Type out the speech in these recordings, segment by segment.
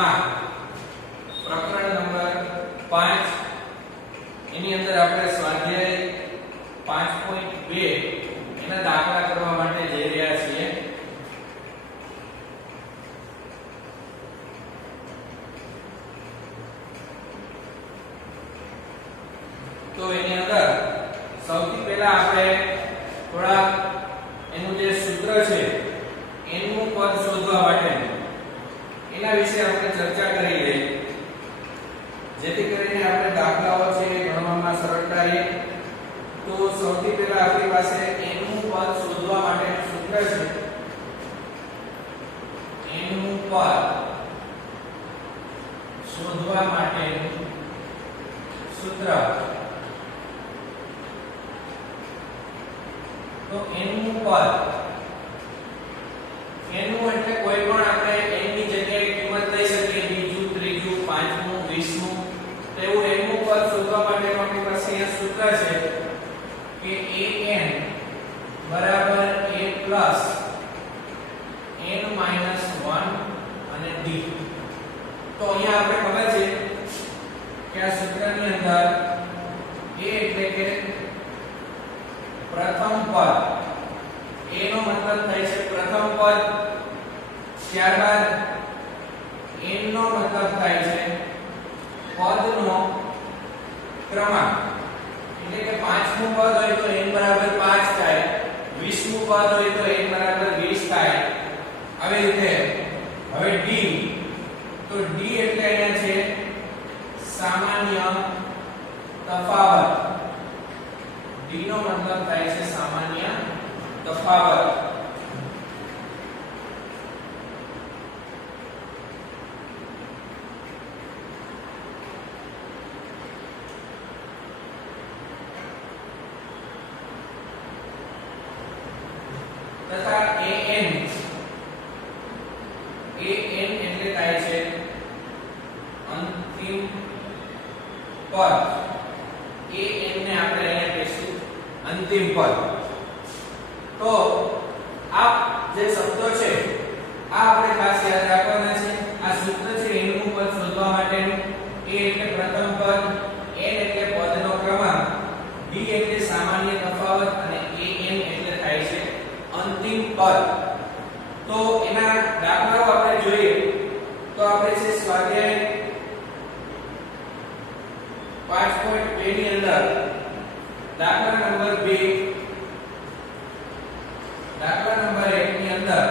માં પ્રકરણ નંબર 5 એની અંદર આપણે સ્વાધ્યાય 5.2 એના દાખલા કરવા માટે જઈ રહ્યા છીએ. તો એની અંદર સૌથી પહેલા આપણે થોડા એનું જે સૂત્ર છે એનું પદ શોધવા માટે એના વિશે આપણે ચર્ચા કરી લઈએ, જેથી કરીને આપણે દાખલાઓ છે ગણવામાં સરળતા રહે. તો સૌથી પહેલા આપણી પાસે એનું પદ શોધવા માટેનું સૂત્ર છે. એનું પદ શોધવા માટેનું સૂત્ર. તો એનું પદ, એનું એટલે કોઈ પણ આપણે n ની જગ્યાએ કિંમત લઈ શકીએ, બીજું, ત્રીજું, પાંચમું, 20મું. તો એવું એનું પદ શોધવા માટેનું આપણી પાસે અહીંયા સૂત્ર છે કે an બરાબર a પ્લસ n માઈનસ 1 અને d. તો અહીંયા આપણે ખબર છે કે આ સૂત્રની અંદર a એટલે કે પ્રથમ પદ, a નો મતલબ થાય છે પ્રથમ પદ, ત્યારબાદ n નો મતલબ થાય છે પદનો ક્રમાંક. એટલે કે 5મું પદ હોય તો n બરાબર 5 થાય, 20મું પદ હોય તો n બરાબર 20 થાય. આવી રીતે હવે d, તો d એટલે અહીંયા છે સામાન્ય તફાવત. d નો મતલબ થાય છે સામાન્ય તફાવત. તથા an એટલે થાય છે અંતિમ પદ. an ને આપણે અહીંયા કહીશું અંતિમ પદ. તો આ જે શબ્દો છે આ આપણે ખાસ યાદ રાખવાના છે. આ સૂત્ર છે એનું પદ શોધવા માટેનું. a એટલે પ્રથમ પદ, n એટલે પદનો ક્રમાંક, d એટલે સામાન્ય તફાવત અને an એટલે થાય છે અંતિમ પદ. તો એના દાખલાઓ આપણે જોઈએ તો આપણે છે સ્વાધ્યાય 5.2 ની અંદર દાખલા નંબર 2, દાખલા નંબર 1 ની અંદર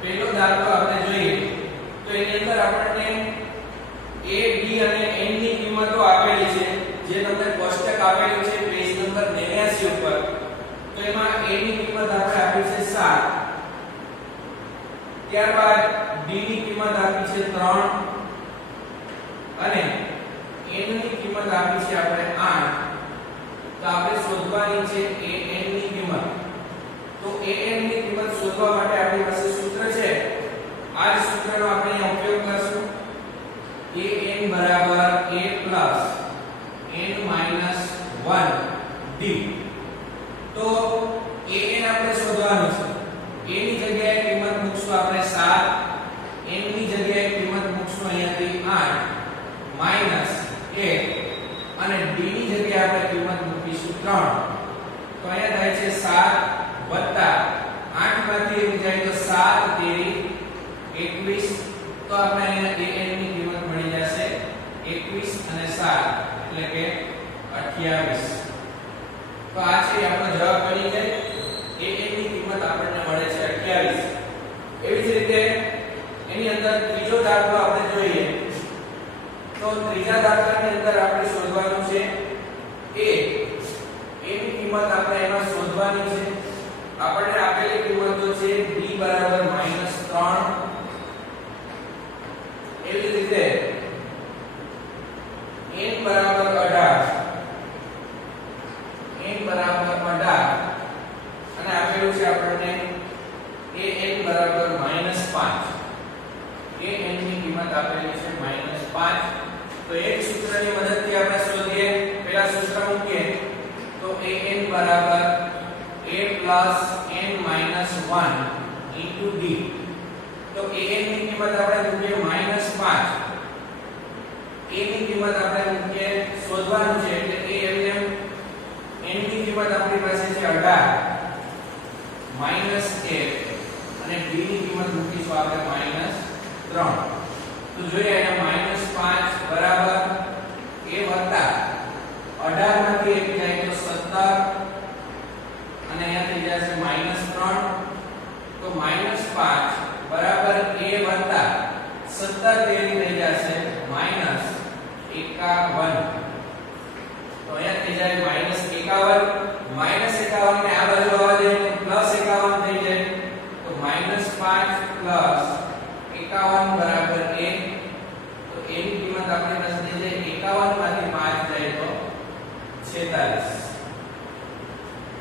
પહેલો દાખલો આપણે જોઈએ તો એની અંદર આપણને a, b અને n ની કિંમતો આપેલી છે, જે તમને કોષ્ટક આપેલું છે પેજ નંબર 89 ઉપર. તો એમાં a ની કિંમત આપણે આપી છે 7, ત્યારબાદ d ની કિંમત આપી છે 3 અને n ની કિંમત આપી છે આપણે 8. તો આપણે શોધવાની છે an ની કિંમત. તો an ની કિંમત શોધવા માટે આપણી પાસે સૂત્ર છે. આ જ સૂત્રનો આપણે અહીંયા ઉપયોગ કરશું. an બરાબર a plus n minus 1 d. તો an આપણે શોધવાનું છે. a ની જગ્યાએ કિંમત મૂકશું આપણે 7, n ની જગ્યાએ કિંમત મૂકશું અહીંયાથી 8 માઈનસ 1 અને d ની જગ્યાએ આપણે કિંમત મૂકીશું 3. તો અહીંયા થાય છે 7 વત્તા 8 માંથી 1 જાય તો 7 તેરી 21. તો આપણે અહીંયા an ની કિંમત મળી જશે 21 અને 7 એટલે કે 28. તો આ છે આપણો જવાબ બની જાય. an ની કિંમત આપણને મળે છે 28. એવી જ રીતે એની અંદર ત્રીજો દાખલો આપણે જોઈએ તો ત્રીજા દાખલાની અંદર આપણે શોધવાનું છે a. a ની કિંમત આપણે એમાં શોધવાની છે. આપણને આપેલી કિંમતો છે b બરાબર -3, એવી જ રીતે n બરાબર 18, n બરાબર 18 અને આપેલું છે આપણને an બરાબર -5. an ની કિંમત આપેલી છે -5. તો એક સૂત્રની મદદથી આપણે શોધીએ. પહેલા સૂત્ર મૂકીએ તો an બરાબર a plus n minus 1 into d. તો an ની કિંમત આપણે મૂકીએ -5. a ની કિંમત આપણે મૂકીએ શોધવાનું છે એટલે a એટલે n ની કિંમત આપણી પાસે છે 18 -1 અને b ની કિંમત મૂકીશું આપણે -3. તો જોઈએ અહીંયા -5 બરાબર a વત્તા 18 માંથી 1 જાય તો 17 અને અહીંયા થઈ જશે -3. તો -5 બરાબર a વત્તા 17 તેની થઈ જશે -51. તો અહીંયા થઈ જાય -51 -51 ને આ બાજુ આવવા દે તો +51 થઈ જાય. તો -5 +51 બરાબર 1. તો a ની કિંમત આપણી પાસે થઈ જાય 51 માંથી 5 જાય તો 46.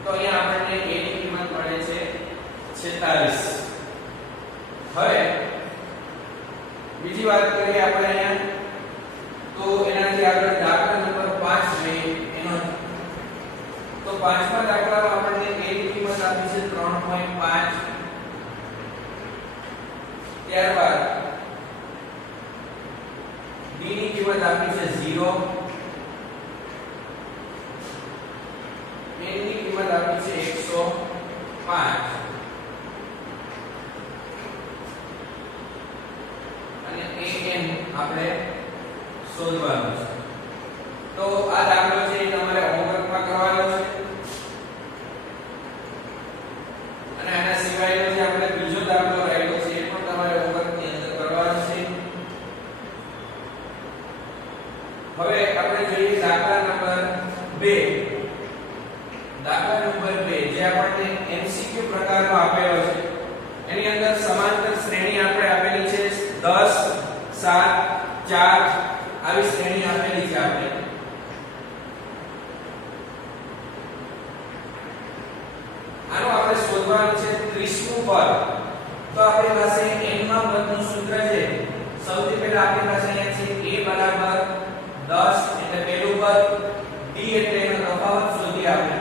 તો અહીંયા આપણને a ની કિંમત મળે છે 46. હવે બીજી વાત કરીએ આપણે અહીંયા તો એનાથી આગળ દાખલા નંબર 5 જોઈએ એનો. તો પાંચમા દાખલામાં આપણને a ની કિંમત આપી છે 3.5. ત્યારબાદ b ની કિંમત આપી છે 0. a ની કિંમત આપી છે 105 અને an આપણે શોધવાનું છે. તો આ દાખલો છે એ તમારે હોમવર્કમાં કરવાનો છે અને આના સિવાયનો જે આપણે બીજો દાખલો રાખ્યો છે એ પણ તમારે હોમવર્કની અંદર કરવાનો છે. હવે આપણે જોઈએ દાખલા નંબર 2. દાખલા નંબર 2 જે આપણને MCQ પ્રકારનો આપેલો છે. એની અંદર સમાંતર શ્રેણી આપણે આપેલી છે 10 7 4 આવી શ્રેણી આપેલી છે આપણે. આનો આપણે શોધવાનું છે 30મું પદ. તો આપણી પાસે n માં પદનું સૂત્ર છે. સૌથી પહેલા આપણી પાસે અહીંયા છે a બરાબર 10 એટલે પહેલું પદ, d એટલે એનો તફાવત શોધી આપણે.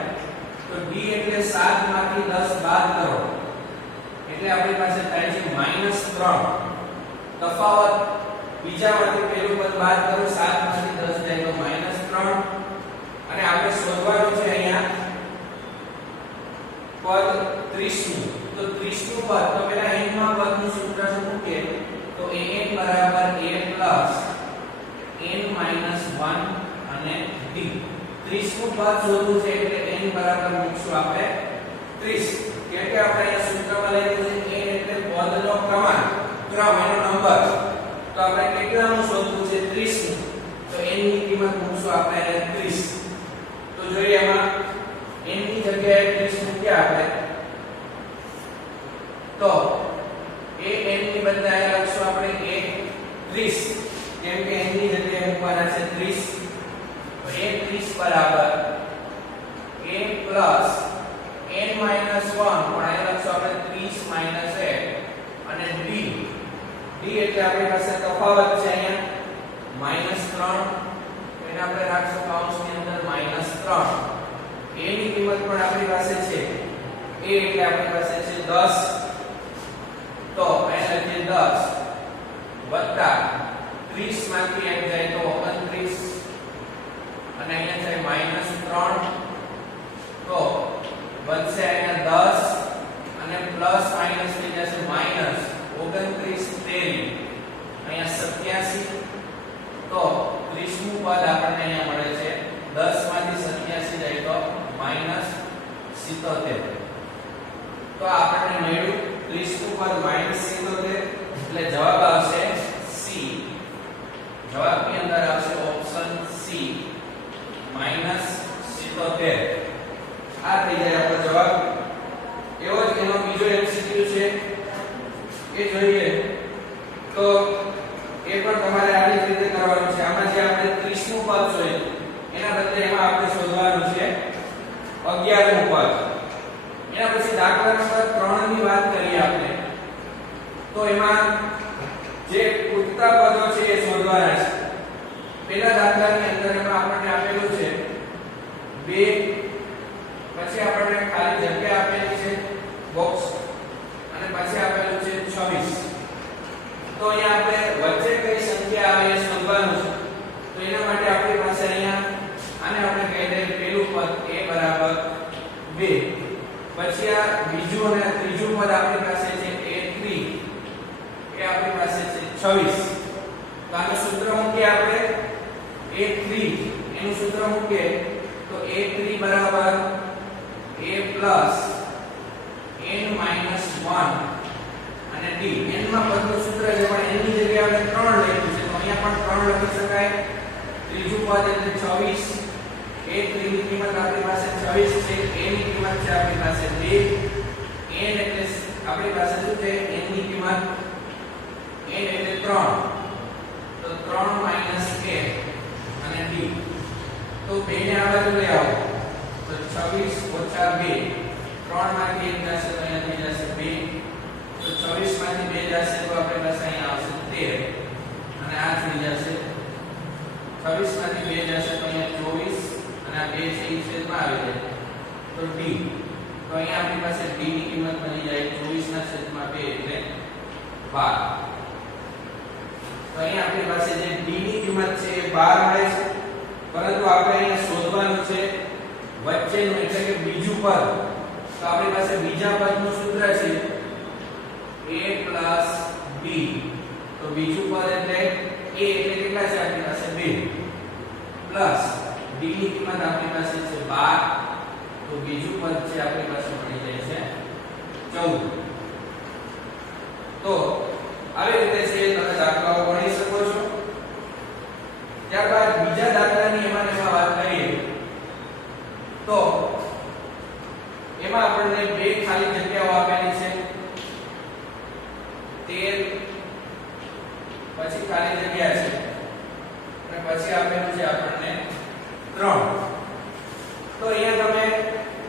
તો d એટલે 7 માંથી 10 બાદ કરો એટલે આપણી પાસે થાય છે -3. તફાવત બીજામાંથી પહેલું પદ બાદ કરો 7 માંથી 10 જાય તો -3. અને આપણે શોધવાનું છે અહીંયા પદ 30મું. તો 30મું પદ તો પહેલા n માં પદનું સૂત્ર શું મૂકીએ તો an બરાબર a પ્લસ n માઈનસ 1 અને b. 30મું પદ શોધવું છે એટલે n બરાબર મૂકશું આપણે 30. કેમ કે આપણે અહીંયા સૂત્રમાં લખેલું છે n એટલે પદનો ક્રમ એનો નંબર. તો આપણે કેટલાનું શોધવું છે 30મું. તો n ની કિંમત મૂકશું આપણે અહીંયા 30. તો જોઈએ એમાં n ની જગ્યાએ 30 મૂક્યા આપણે તો a n ની બદલે અહીંયા લખશું આપણે a 30 કેમ કે n ની જગ્યાએ મૂકવાના છે 30. તો a 30 બરાબર a પ્લસ n માઈનસ 1 પણ અહીંયા લખશું આપણે 30 માઈનસ 1 અને b એટલે આપણી પાસે તફાવત છે અહીંયા -3 એને આપણે રાખશું કૌંસની અંદર -3. a ની કિંમત પણ આપણી પાસે છે a એટલે આપણી પાસે છે 10. તો અહીંયા લખીએ 10 વત્તા 30 માંથી 1 જાય તો 29 અને અહીંયા થાય -3. તો બનશે અહીંયા 10 અને પ્લસ માઈનસ થઈ જશે માઈનસ 29 તેરી અહીંયા 87. તો 30મું પદ આપણને અહીંયા મળે છે 10 માંથી 87 જાય તો -77. તો આપણને મળ્યું 30મું પદ -77 એટલે જવાબ આવશે C. જવાબની અંદર આવશે ઓપ્શન C -77. આ થઈ જાય આપણો જવાબ. એવો જ એનો બીજો MCQ છે એ જોઈએ તો એ પણ તમારે આવી રીતે કરવાનું છે. આમાં જે આપણે 30મું પદ જોઈએ એના બદલે એમાં આપણે શોધવાનું છે 11મું પદ. એના પછી દાખલા નંબર 3 ની વાત કરીએ આપણે તો એમાં જે ઉડતા પદો છે એ શોધવાના છે. પહેલા દાખલાની અંદર એમાં આપણને આપેલું છે 2 પછી આપણને ખાલી જગ્યા આપેલી છે બોક્સ અને પછી આપેલું છે 26. પછી આ બીજું અને ત્રીજું પદ આપણી પાસે છે a3 એ આપણી પાસે છે 26. તો આનું સૂત્ર મૂકીએ આપણે a3 એનું સૂત્ર મૂકીએ તો a3 બરાબર a plus n minus 1 અને d. n માં પદનું સૂત્ર છે પણ n ની જગ્યાએ આપણે 3 લખ્યું છે તો અહીંયા પણ 3 લખી શકાય. ત્રીજું પદ એટલે 26. a3 ની કિંમત આપણી પાસે 26 છે, a ની કિંમત છે આપણી પાસે 2, n એટલે આપણી પાસે શું છે n ની કિંમત n એટલે 3 તો 3 minus a અને d. તો 2 ને આ બાજુ લઈ આવો તો 26 ઓછા 2 3 માંથી 1 જશે તો અહીંયા થઈ જશે 2 તો 26 માંથી 2 જશે તો આપણી પાસે અહીંયા આવશે 13 અને આ થઈ જશે 26 માંથી 2 જશે તો અહીંયા 24 અને આ 2 છે એ છેદમાં આવી જાય તો d. તો અહીંયા આપણી પાસે d ની કિંમત બની જાય 24 ના છેદમાં 2 એટલે 12. તો અહીંયા આપણી પાસે જે d ની કિંમત છે એ 12 મળે છે, પરંતુ આપણે અહીંયા શોધવાનું છે વચ્ચેનું એટલે કે બીજું પદ. તો આપણી પાસે બીજા પદનું સૂત્ર છે a plus b. તો બીજું પદ એટલે a એટલે કેટલા છે આપણી પાસે 2 પ્લસ d ની કિંમત આપણી પાસે છે 12. તો બીજું પદ છે આપણી પાસે મળી જાય છે 14. તો આવી રીતે છે તમે દાખલાઓ ગણી શકો છો. ત્યારબાદ બીજા દાખલાની એમાં વાત કરીએ તો એમાં આપણને બે ખાલી જગ્યાઓ આપેલી છે 13 પછી ખાલી જગ્યા છે અને પછી આપેલું છે આપણને 3. તો અહીંયા તમે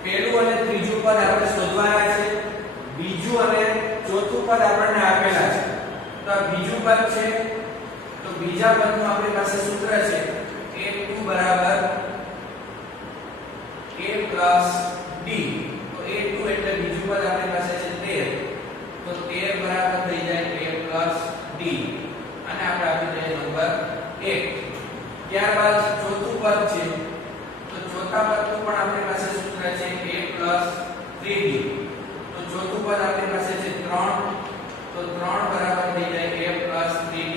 પહેલું અને ત્રીજું પદ આપણે શોધવાના છે, બીજું અને ચોથું પદ આપણને આપેલા છે. તો આ બીજું પદ છે તો બીજા પદનું આપણી પાસે સૂત્ર છે a2 બરાબર a plus d. તો a2 એટલે બીજું પદ આપણી પાસે છે 13 તો 13 બરાબર થઈ જાય a plus d અને આપણે આપી દઈએ નંબર 1. ત્યારબાદ ચોથું પદ છે તો ચોથા પદનું પણ આપણી પાસે સૂત્ર છે a plus 3d. તો ચોથું પદ આપણી પાસે છે 3 તો 3 બરાબર થઈ જાય a plus 3d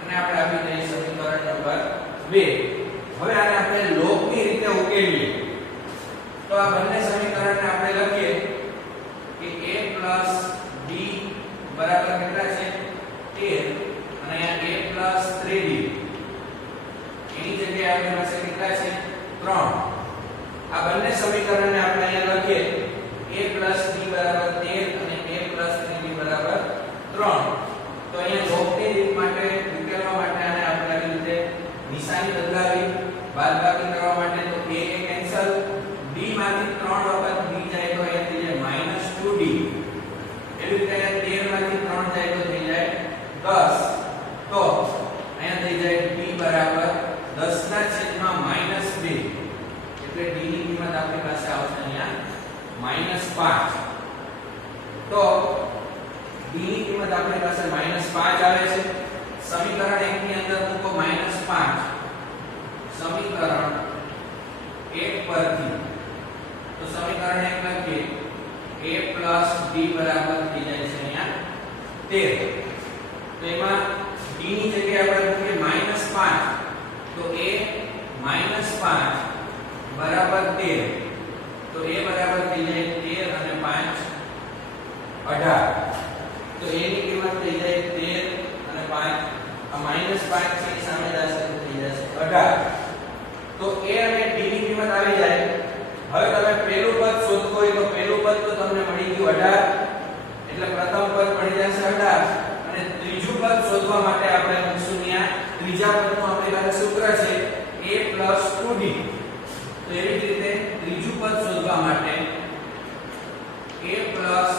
અને આપણે આપી દઈએ સમીકરણ નંબર 2. હવે આને આપણે લોકની રીતે ઉકેલીએ તો આ બંને સમીકરણને આપણે લખીએ કે a plus d બરાબર કેટલા છે 13 અને અહીંયા a plus 3d એની જગ્યાએ આપણી પાસે કેટલા છે 3. આ બંને સમીકરણને આપણે અહીંયા લખીએ a plus d બરાબર 13 અને a plus 3d બરાબર 3. તો અહીંયા લોકની રીત માટે ઉકેલવા માટે આને આપણે આવી રીતે નિશાની બદલાવી બાદબાકી કરવા માટે તો a એ કેન્સલ, d માંથી 3 વખત d જાય તો એ થઈ જાય -2d. એવી રીતે 13 માંથી 3 જાય તો થઈ જાય 10. તો અહીંયા થઈ જાય d બરાબર 10 ના છેદમાં -2 એટલે d ની કિંમત આપણી પાસે આવશે અહીંયા -5. તો d ની કિંમત આપણી પાસે -5 આવે છે. સમીકરણ 1 ની અંદર મૂકો -5 સમીકરણ 1 પરથી. તો સમીકરણ 1 લખીએ a plus d બરાબર થઈ જાય છે અહીંયા 13. તો એમાં d ની જગ્યાએ આપણે મૂકીએ -5 તો a -5 બરાબર 13. તો a બરાબર થઈ જાય 13 અને 5 18. તો a ની કિંમત થઈ જાય 13 અને 5 આ -5 છે એ સામે જશે તો થઈ જશે 18. તો a અને d ની કિંમત આવી જાય. હવે તમે પહેલું પદ શોધવું હોય તો પહેલું પદ તો તમને મળી ગયું 18 એટલે પ્રથમ પદ મળી જશે 18 અને ત્રીજું પદ શોધવા માટે આપણે મૂકશું ત્યાં ત્રીજા પદનું આપણી પાસે સૂત્ર છે a plus 2d. તો એવી જ રીતે ત્રીજું પદ શોધવા માટે a plus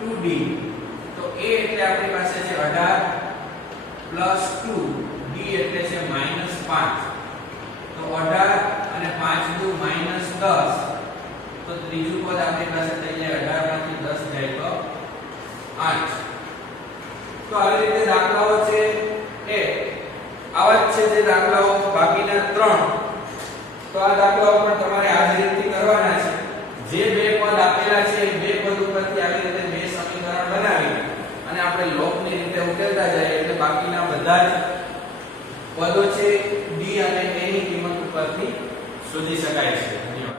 2d. તો a એટલે આપણી પાસે છે 18 plus 2 d એટલે છે -5. તો 18 અને 5 દુ -10. તો ત્રીજું પદ આપણી પાસે થઈ જાય 18 માંથી 10 જાય તો 8. તો આવી રીતે દાખલાઓ છે એ આવા જ છે જે દાખલાઓ બાકીના 3. તો આ દાખલાઓ પણ તમારે આ જ રીતથી કરવાના છે. જે બે પદ આપેલા છે ઉકેલતા જાય એટલે બાકીના બધા જ પદો છે d અને a ની કિંમત ઉપરથી શોધી શકાય છે.